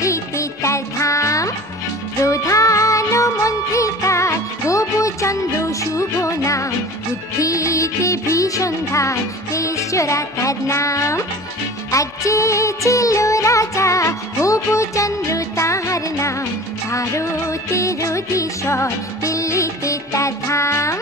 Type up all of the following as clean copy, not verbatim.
দিল্লিতে তার ধাম। প্রধানমন্ত্রী তার গোপচন্দ্র শুভ নাম, বুদ্ধিতে ভীষণ ধার, ঈশ্বরা তার নাম। এক যে ছিল রাজা গোপচন্দ্র তাহার নাম, ভারতের অধীশ্বর দিল্লিতে তার ধাম।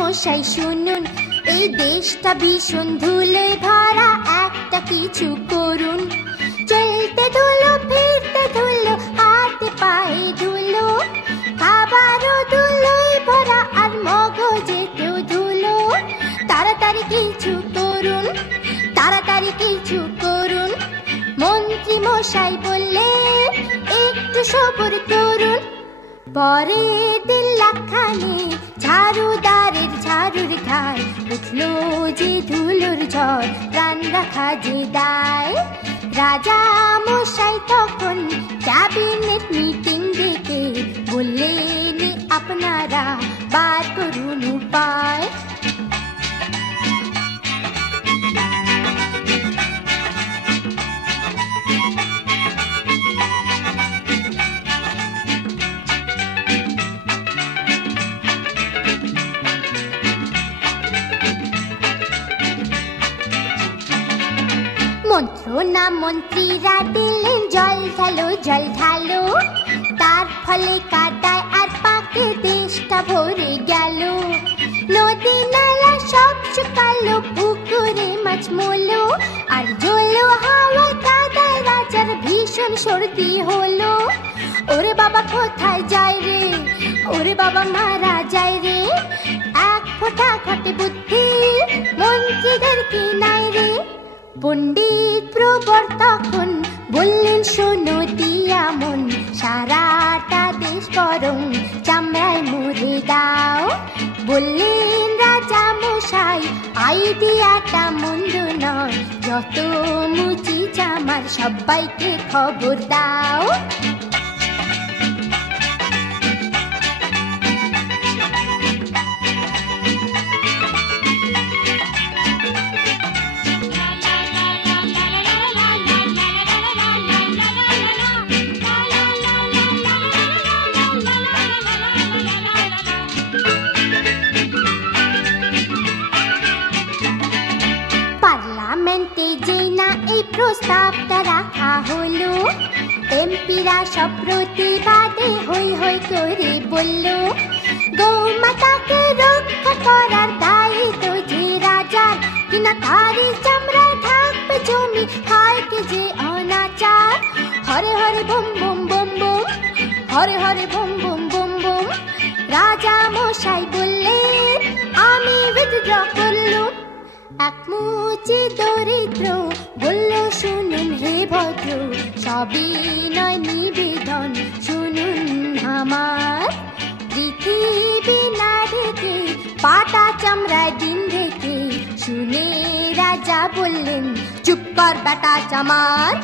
মশাই শুনুন, এই দেশটা ভীষণ ধুলোয় ভরা, একটা কিছু করুন। চলতে ধুলো, ফিরতে ধুলো, হাতে পায়ে ধুলো, খাবারও ধুলোয় ভরা আর মগজেতেও ধুলো। তাড়াতাড়ি কিছু করুন, তাড়াতাড়ি কিছু করুন। মন্ত্রী মশাই বললেন, একটু সবর করুন। পরে দিন লাখানে ঝাড়ুদারের ঝাড়ুর ঘাড়, উঠলো যে ধুলোর ঝড়, প্রাণ রাখা যে দায়। রাজা মশাই তখন ক্যাবিনেট মিটিং ডেকে বললেন, আপনারা বার করুন উপায়। মন্ত্রণা মন্ত্রীরা দিলেন, জল ঢালো জল ঢালো, তার ফলে কাদায় আর পাকে দেশটা ভরে গেল। নদী নালা সব শুকালো, পুকুরে মাছ মলো, আর জলো হাওয়ায় কাদায় রাজার ভীষণ সর্দি হলো। ওরে বাবা কোথায় যায় রে, ওরে বাবা মারা যায় রে, এক ফোঁটা ঘটে বুদ্ধি মন্ত্রীদের কি নাই রে। পণ্ডিত প্রবর তখন বললেন, শোনো দিয়া মন, সারাটা দেশ বরং চামড়ায় মুড়ে দাও। বললেন রাজা মশাই, আইডিয়াটা মন্দ নয়, যত মুচি চামার সবাইকে খবর দাও। প্রস্তাবটা রাখা হলো, এমপিরা সব প্রতিবাদে হই হই করে বলল, গৌমাতাকে রক্ষা করার দায়িত্ব যে রাজার, কিনা তারই চামড়ায় থাকবে জমি, হয় কি যে অনাচার। Hare Hare bomb bomb bomb bomb, Hare Hare bomb bomb bomb bomb. রাজা মশাই বললেন, আমি উইথড্র করলুম। এক মুচি দরিদ্র বলল, শুনুন হে ভদ্র, সবই নয় নিবেদন শুনুন আমার। পৃথিবী না ঢেকে পাতা চামড়ায় দিন রেখে, শুনে রাজা বললেন, চুপ কর বেটা চামার।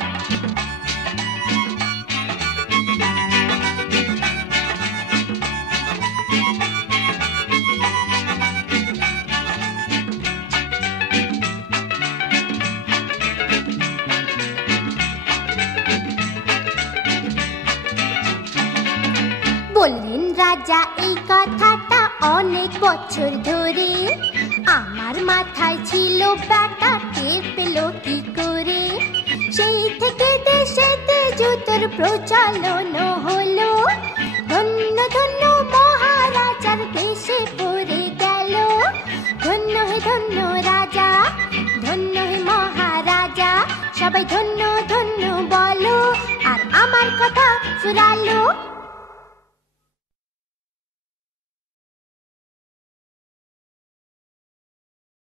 বললেন রাজা এই কথাটা অনেক বছর ধরে, আমার মাথায় ছিল ব্যাটা, টের পেল কি করে। সেই থেকে দেশেতে জুতোর প্রচলন হলো, ধন্য ধন্য মহারাজার দেশে পড়ে গেল। ধন্য হে ধন্য রাজা, ধন্য হে মহারাজা, সবাই ধন্য ধন্য বলো, আর আমার কথা ফুরালো।